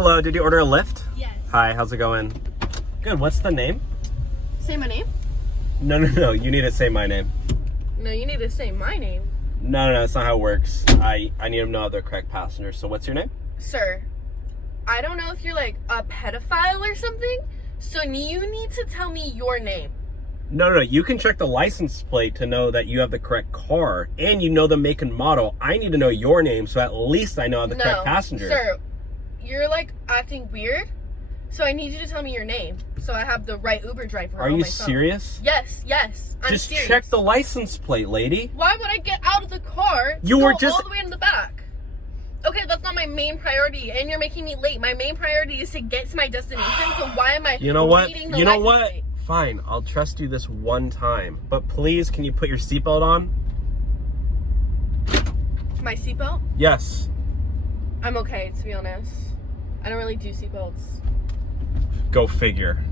Hello, did you order a Lyft? Yes. Hi, how's it going? Good, what's the name? Say my name? No, you need to say my name. No, you need to say my name. No, that's not how it works. I need to know the correct passenger. So what's your name? Sir, I don't know if you're like a pedophile or something, so you need to tell me your name. No, you can check the license plate to know that you have the correct car, and you know the make and model. I need to know your name, so at least I know the correct passenger. Sir, you're like acting weird, so I need you to tell me your name, so I have the right Uber driver. Are you serious? Yes, I'm just serious. check the license plate, lady. Why would I get out of the car You were all the way in the back? Okay, that's not my main priority, and you're making me late. My main priority is to get to my destination, so why am I You know what? reading the You know license what? plate? Fine, I'll trust you this one time. But please, can you put your seatbelt on? My seatbelt? Yes. I'm okay, to be honest. I don't really do seatbelts. Go figure.